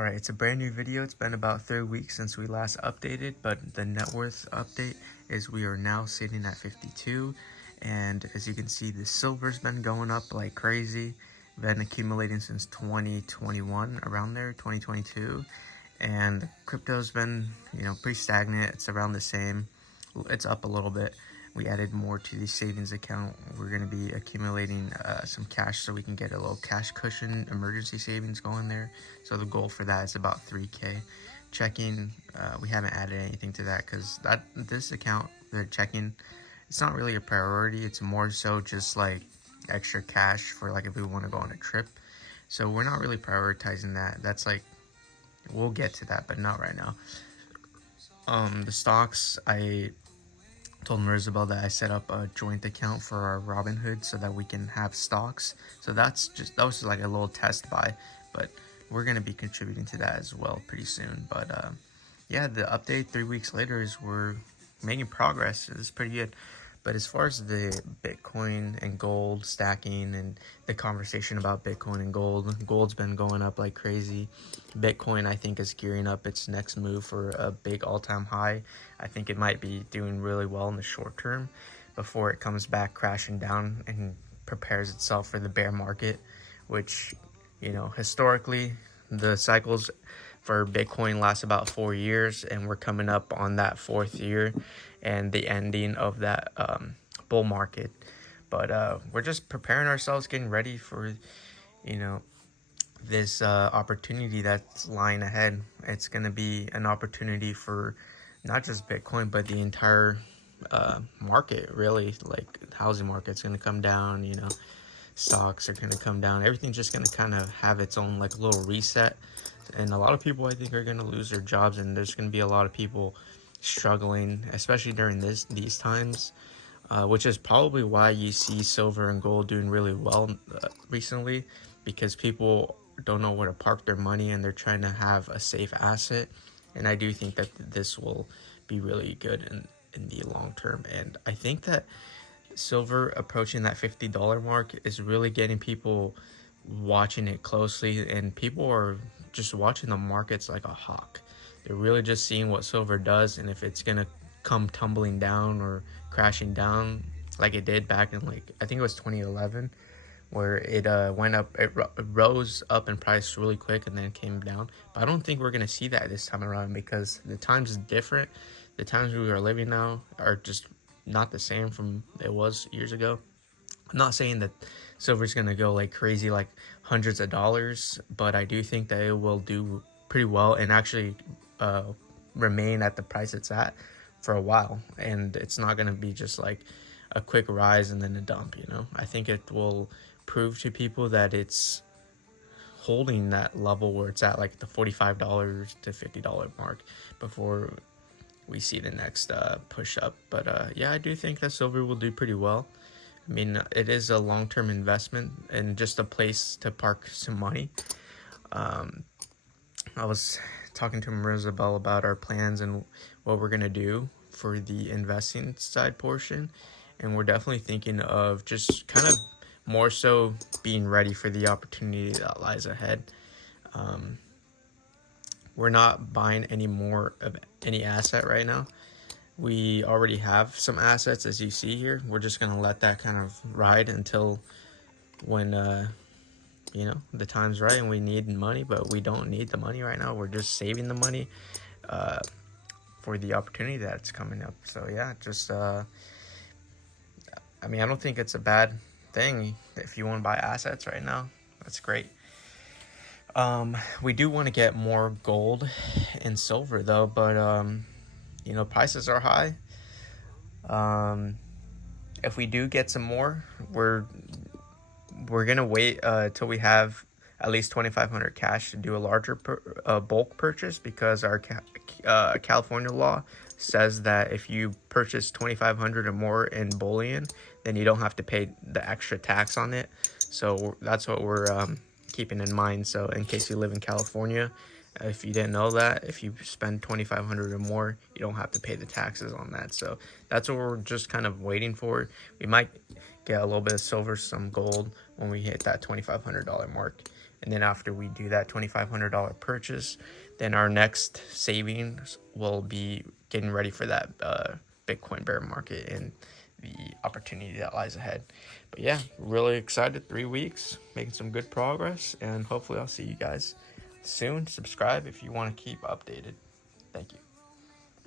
Alright, it's a brand new video. It's been about 3 weeks since we last updated, but the net worth update is we are now sitting at 52. And as you can see, the silver's been going up like crazy. Been accumulating since 2021, around there, 2022. And crypto's been, pretty stagnant. It's around the same. It's up a little bit. We added more to the savings account. We're going to be accumulating some cash so we can get a little cash cushion emergency savings going there. So the goal for that is about 3K. Checking, we haven't added anything to that because this account, the checking, it's not really a priority. It's more so just like extra cash for like if we want to go on a trip. So we're not really prioritizing that. That's like, we'll get to that, but not right now. The stocks, I told Mirzabel that I set up a joint account for our Robinhood so that we can have stocks. So that was just like a little test buy, but we're going to be contributing to that as well pretty soon. But yeah, the update 3 weeks later is we're making progress. It's pretty good. But as far as the Bitcoin and gold stacking and the conversation about Bitcoin and gold's been going up like crazy. Bitcoin, I think, is gearing up its next move for a big all-time high. I think it might be doing really well in the short term before it comes back crashing down and prepares itself for the bear market, which, historically, the cycles for Bitcoin last about 4 years, and we're coming up on that 4th year and the ending of that bull market. But we're just preparing ourselves, getting ready for, this opportunity that's lying ahead. It's going to be an opportunity for not just Bitcoin, but the entire market, really. Like, housing market's going to come down, stocks are going to come down. Everything's just going to kind of have its own like little reset. And a lot of people, I think, are going to lose their jobs, and there's going to be a lot of people struggling, especially during these times, which is probably why you see silver and gold doing really well recently, because people don't know where to park their money and they're trying to have a safe asset. And I do think that this will be really good in the long term. And I think that silver approaching that $50 mark is really getting people watching it closely, and people are just watching the markets like a hawk. They're really just seeing what silver does, and if it's gonna come tumbling down or crashing down like it did back in, like, I think it was 2011, where it went up, it rose up in price really quick and then came down. But I don't think we're gonna see that this time around, because the times is different. The times we are living now are just not the same from it was years ago. I'm not saying that silver's gonna go like crazy, like hundreds of dollars, but I do think that it will do pretty well and actually remain at the price it's at for a while. And it's not gonna be just like a quick rise and then a dump. I think it will prove to people that it's holding that level where it's at like the $45 to $50 mark before we see the next push up. But yeah, I do think that silver will do pretty well. I mean, it is a long-term investment and just a place to park some money. I was talking to Mirzabel about our plans and what we're going to do for the investing side portion. And we're definitely thinking of just kind of more so being ready for the opportunity that lies ahead. We're not buying any more of any asset right now. We already have some assets, as you see here. We're just going to let that kind of ride until when, the time's right and we need money, but we don't need the money right now. We're just saving the money for the opportunity that's coming up. So, yeah, just, I don't think it's a bad thing if you want to buy assets right now. That's great. We do want to get more gold and silver, though, but prices are high. If we do get some more, we're gonna wait till we have at least 2,500 cash to do a larger bulk purchase, because our California law says that if you purchase 2,500 or more in bullion, then you don't have to pay the extra tax on it. So that's what we're keeping in mind. So in case you live in California, if you didn't know that, if you spend 2,500 or more, you don't have to pay the taxes on that. So that's what we're just kind of waiting for. We might get a little bit of silver, some gold when we hit that $2,500 mark. And then after we do that $2,500 purchase, then our next savings will be getting ready for that Bitcoin bear market and the opportunity that lies ahead. But yeah, really excited. 3 weeks, making some good progress, and hopefully I'll see you guys soon. Subscribe if you want to keep updated. Thank you.